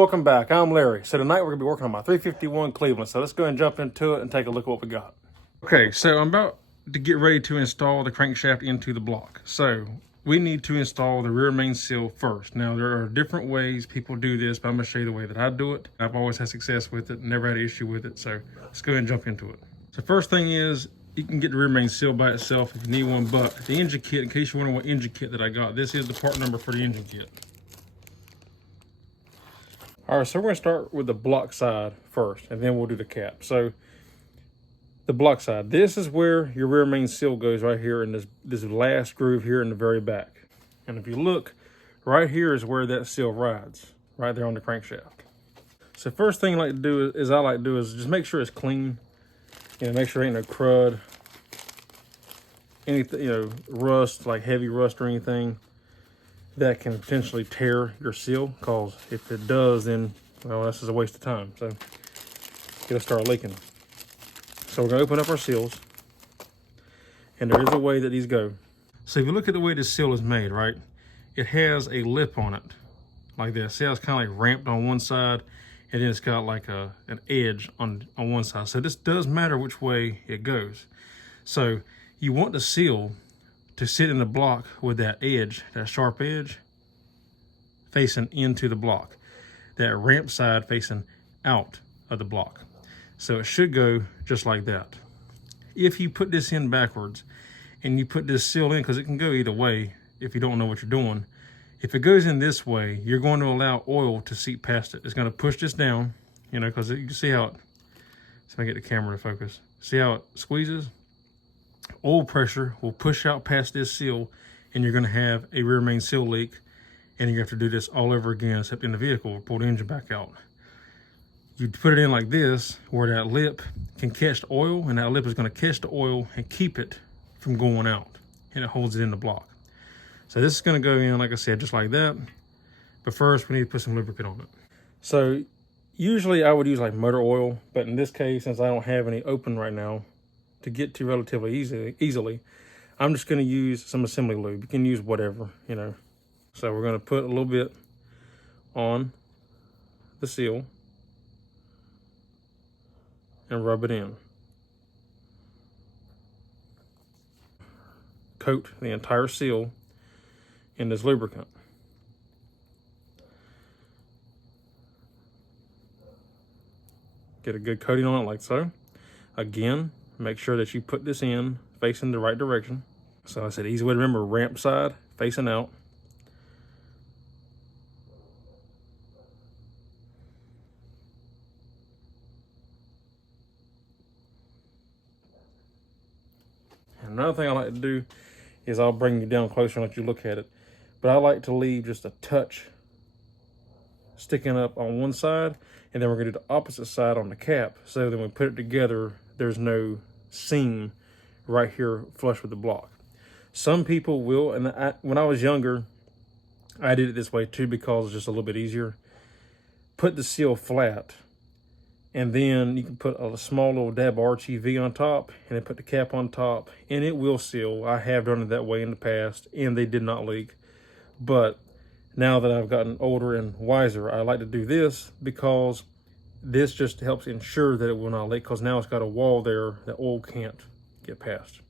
Welcome back, I'm Larry. So tonight we're gonna be working on my 351 Cleveland. So let's go ahead and jump into it and take a look at what we got. Okay, so I'm about to get ready to install the crankshaft into the block. So we need to install the rear main seal first. Now there are different ways people do this, but I'm gonna show you the way that I do it. I've always had success with it, never had an issue with it. So let's go ahead and jump into it. So first thing is, you can get the rear main seal by itself if you need one, but the engine kit, in case you're wondering what engine kit that I got, this is the part number for the engine kit. All right, so we're gonna start with the block side first, and then we'll do the cap. So the block side, this is where your rear main seal goes, right here in this last groove here in the very back. And if you look, right here is where that seal rides, right there on the crankshaft. So first thing I like to do is just make sure it's clean. You know, make sure there ain't no crud, anything, you know, rust, like heavy rust or anything that can potentially tear your seal, because if it does, then, well, this is a waste of time. So it'll start leaking. So we're gonna open up our seals, and there is a way that these go. So if you look at the way this seal is made, right, it has a lip on it like this. See how it's kind of like ramped on one side, and then it's got like an edge on one side. So this does matter which way it goes. So you want the seal to sit in the block with that edge, that sharp edge, facing into the block, that ramp side facing out of the block. So it should go just like that. If you put this in backwards and you put this seal in, because it can go either way if you don't know what you're doing. If it goes in this way, you're going to allow oil to seep past it. It's going to push this down, you know, because you can see how it, so I get the camera to focus. See how it squeezes? Oil pressure will push out past this seal, and you're going to have a rear main seal leak, and you have to do this all over again, except in the vehicle, or pull the engine back out. You put it in like this, where that lip can catch the oil, and that lip is going to catch the oil and keep it from going out, and it holds it in the block. So this is going to go in, like I said, just like that. But first, we need to put some lubricant on it. So usually I would use like motor oil, but in this case, since I don't have any open right now to get to relatively easily, I'm just going to use some assembly lube. You can use whatever, you know. So we're going to put a little bit on the seal and rub it in. Coat the entire seal in this lubricant. Get a good coating on it like so. Again, make sure that you put this in facing the right direction. So I said, easy way to remember, ramp side facing out. And another thing I like to do is I'll bring you down closer and let you look at it. But I like to leave just a touch sticking up on one side, and then we're gonna do the opposite side on the cap. So then when we put it together, there's no seam right here flush with the block. Some people will, and when I was younger, I did it this way too, because it's just a little bit easier. Put the seal flat, and then you can put a small little dab of RTV on top, and then put the cap on top, and it will seal. I have done it that way in the past, and they did not leak. But now that I've gotten older and wiser, I like to do this, because this just helps ensure that it will not leak, because now it's got a wall there that oil can't get past.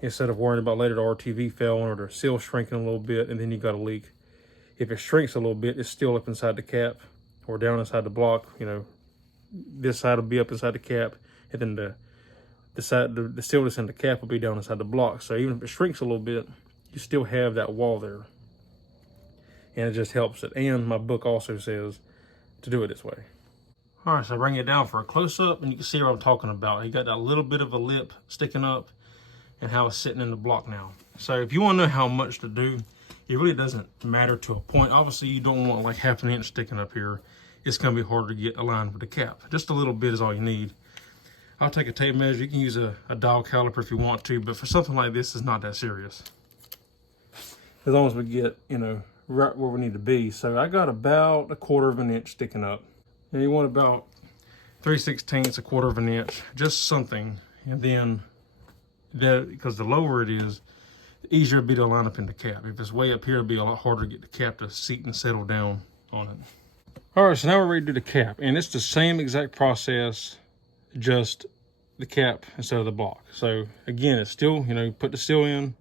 Instead of worrying about later the RTV failing or the seal shrinking a little bit and then you got a leak. If it shrinks a little bit, it's still up inside the cap or down inside the block. You know, this side will be up inside the cap, and then the seal that's in the cap will be down inside the block. So even if it shrinks a little bit, you still have that wall there. And it just helps it. And my book also says to do it this way. All right, so I bring it down for a close-up, and you can see what I'm talking about. You got that little bit of a lip sticking up and how it's sitting in the block now. So if you want to know how much to do, it really doesn't matter to a point. Obviously, you don't want like half an inch sticking up here. It's going to be hard to get aligned with the cap. Just a little bit is all you need. I'll take a tape measure. You can use a dial caliper if you want to, but for something like this, it's not that serious. As long as we get, you know, right where we need to be. So I got about 1/4 of an inch sticking up. And you want about 3/16, 1/4 of an inch, just something. And then, because the lower it is, the easier it'll be to line up in the cap. If it's way up here, it'll be a lot harder to get the cap to seat and settle down on it. All right, so now we're ready to do the cap, and it's the same exact process, just the cap instead of the block. So again, it's still, you know, you put the seal in,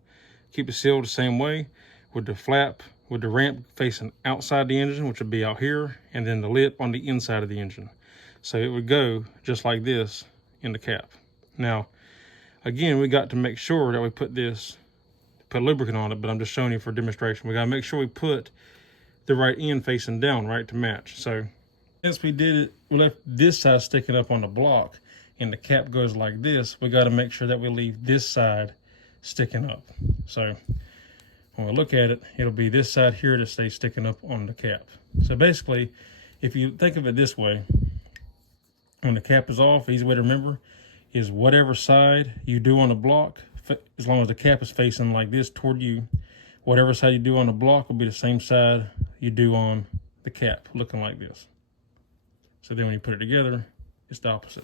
keep the seal the same way with the flap, with the ramp facing outside the engine, which would be out here, and then the lip on the inside of the engine. So it would go just like this in the cap. Now, again, we got to make sure that we put lubricant on it, but I'm just showing you for demonstration. We gotta make sure we put the right end facing down, right, to match. So since we did it, we left this side sticking up on the block and the cap goes like this, we got to make sure that we leave this side sticking up. So when we look at it, it'll be this side here to stay sticking up on the cap. So basically, if you think of it this way, when the cap is off, easy way to remember is whatever side you do on the block, as long as the cap is facing like this toward you, whatever side you do on the block will be the same side you do on the cap, looking like this. So then when you put it together, it's the opposite.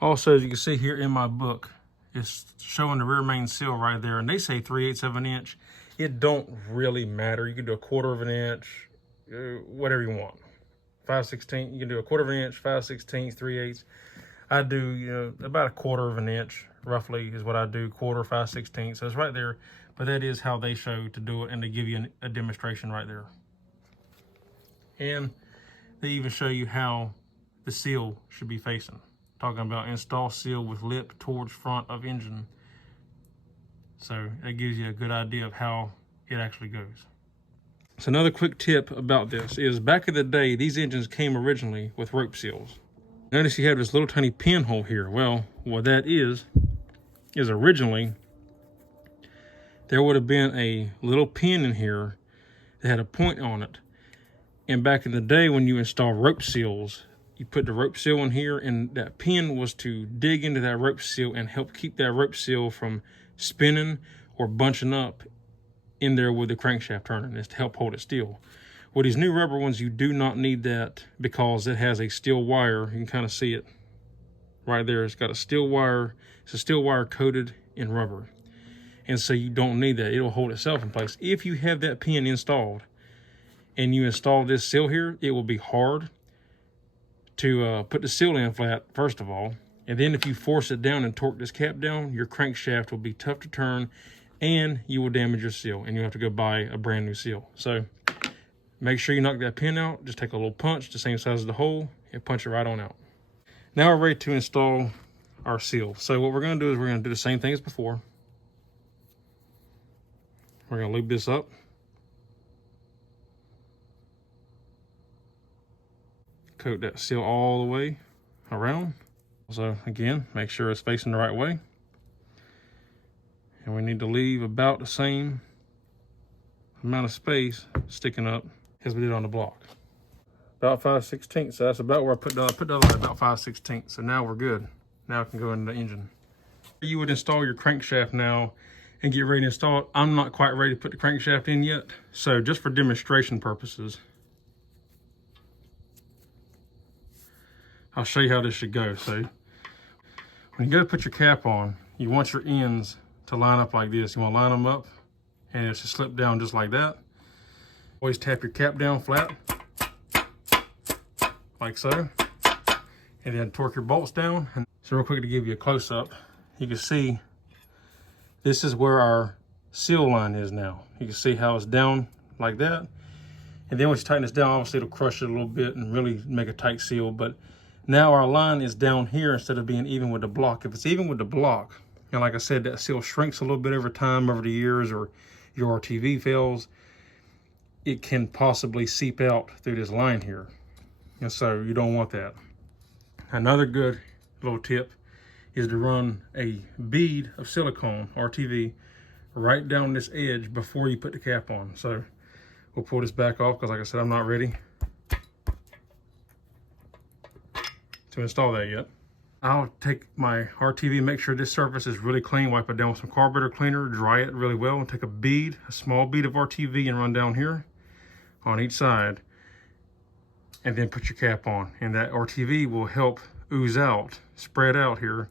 Also, as you can see here in my book, it's showing the rear main seal right there, and they say 3/8 of an inch. It don't really matter. You can do a 1/4 of an inch, whatever you want. 5/16, you can do a 1/4 of an inch, 5/16, 3/8. I do, you know, about a 1/4 of an inch, roughly, is what I do, 1/4, 5/16. So it's right there, but that is how they show to do it, and they give you a demonstration right there. And they even show you how the seal should be facing. Talking about install seal with lip towards front of engine. So that gives you a good idea of how it actually goes. So another quick tip about this is back in the day, these engines came originally with rope seals. Notice you have this little tiny pinhole here. Well, what that is originally there would have been a little pin in here that had a point on it. And back in the day when you install rope seals, you put the rope seal in here, and that pin was to dig into that rope seal and help keep that rope seal from spinning or bunching up in there with the crankshaft turning. It's to help hold it still. With these new rubber ones, you do not need that because it has a steel wire. You can kind of see it right there. It's got a steel wire. It's a steel wire coated in rubber. And so you don't need that. It'll hold itself in place. If you have that pin installed and you install this seal here, it will be hard to put the seal in flat, first of all. And then if you force it down and torque this cap down, your crankshaft will be tough to turn and you will damage your seal and you have to go buy a brand new seal. So make sure you knock that pin out. Just take a little punch, the same size as the hole, and punch it right on out. Now we're ready to install our seal. So what we're gonna do is we're gonna do the same thing as before. We're gonna lube this up. Coat that seal all the way around. So again, make sure it's facing the right way. And we need to leave about the same amount of space sticking up as we did on the block. About 5/16. So that's about where I put the other one, about 5/16. So now we're good. Now it can go in the engine. You would install your crankshaft now and get ready to install it. I'm not quite ready to put the crankshaft in yet. So just for demonstration purposes, I'll show you how this should go. So when you go to put your cap on, you want your ends to line up like this. You want to line them up and it should slip down just like that. Always tap your cap down flat, like so, and then torque your bolts down. So real quick to give you a close-up, you can see this is where our seal line is now. You can see how it's down like that. And then once you tighten this down, obviously it'll crush it a little bit and really make a tight seal. But now our line is down here instead of being even with the block. If it's even with the block, and like I said, that seal shrinks a little bit over time, over the years, or your RTV fails, it can possibly seep out through this line here. And so you don't want that. Another good little tip is to run a bead of silicone, RTV, right down this edge before you put the cap on. So we'll pull this back off because like I said, I'm not ready to install that yet. I'll take my RTV, make sure this surface is really clean, wipe it down with some carburetor cleaner, dry it really well, and take a bead, a small bead of RTV, and run down here on each side, and then put your cap on. And that RTV will help ooze out, spread out here,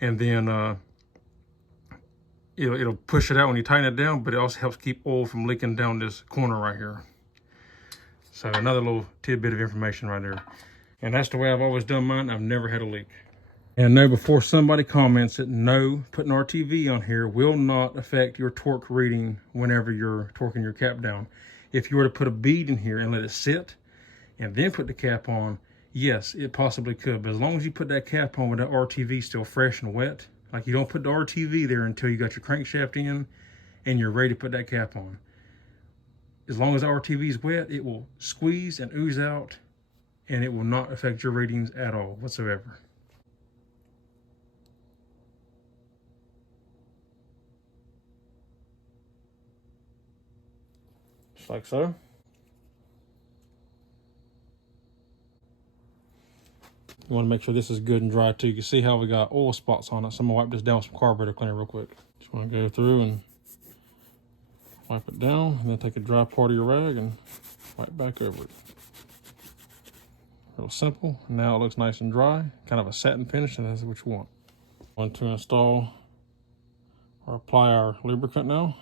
and then it'll push it out when you tighten it down, but it also helps keep oil from leaking down this corner right here. So another little tidbit of information right there. And that's the way I've always done mine. I've never had a leak. And no, before somebody comments it, no, putting RTV on here will not affect your torque reading whenever you're torquing your cap down. If you were to put a bead in here and let it sit and then put the cap on, yes, it possibly could. But as long as you put that cap on with that RTV still fresh and wet, like you don't put the RTV there until you got your crankshaft in and you're ready to put that cap on. As long as the RTV is wet, it will squeeze and ooze out and it will not affect your readings at all whatsoever. Just like so. You want to make sure this is good and dry too. You can see how we got oil spots on it. So I'm gonna wipe this down with some carburetor cleaner real quick. Just want to go through and wipe it down, and then take a dry part of your rag and wipe back over it. Real simple. Now it looks nice and dry, kind of a satin finish, and that's what you want. Want to install or apply our lubricant now,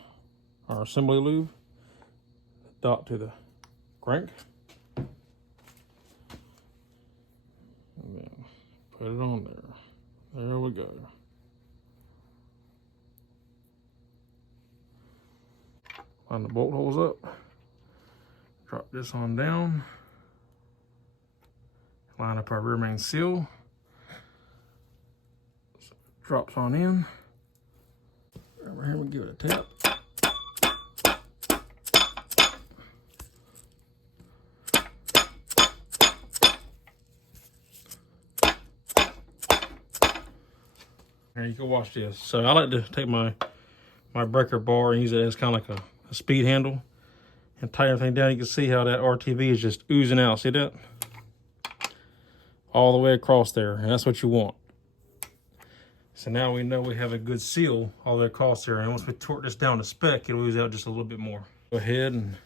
our assembly lube. Dot to the crank. And then put it on there. There we go. Line the bolt holes up. Drop this on down. Line up our rear main seal. So it drops on in. Over here we give it a tap. Here, you can watch this. So I like to take my breaker bar and use it as kind of like a speed handle and tighten everything down. You can see how that RTV is just oozing out. See that? All the way across there, and that's what you want. So now we know we have a good seal all the way across there, and once we torque this down to spec, it'll ooze out just a little bit more. Go ahead and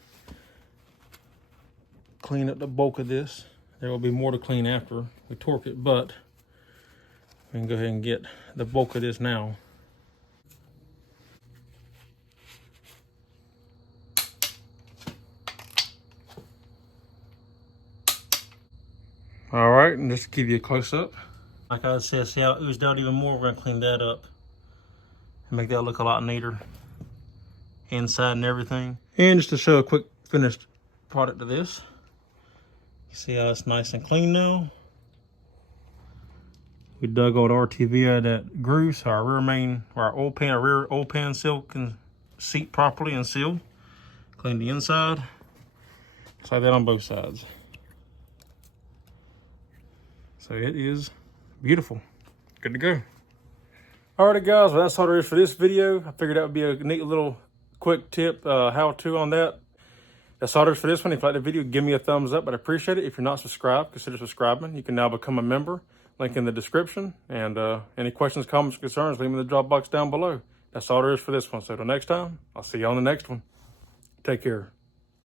clean up the bulk of this. There will be more to clean after we torque it, but we can go ahead and get the bulk of this now. All right, and just to give you a close up. Like I said, see how it oozed out even more? We're gonna clean that up and make that look a lot neater inside and everything. And just to show a quick finished product of this. You see how it's nice and clean now? We dug old RTV out of that groove so our rear main, or our oil pan, our rear oil pan seal can seat properly and seal. Clean the inside. Just like that on both sides. So it is beautiful. Good to go. Alrighty guys, well, that's all there is for this video. I figured that would be a neat little quick tip, how-to on that. That's all there is for this one. If you like the video, give me a thumbs up, but I appreciate it. If you're not subscribed, consider subscribing. You can now become a member. Link in the description. And any questions, comments, concerns, leave them in the drop box down below. That's all there is for this one. So till next time, I'll see you on the next one. Take care.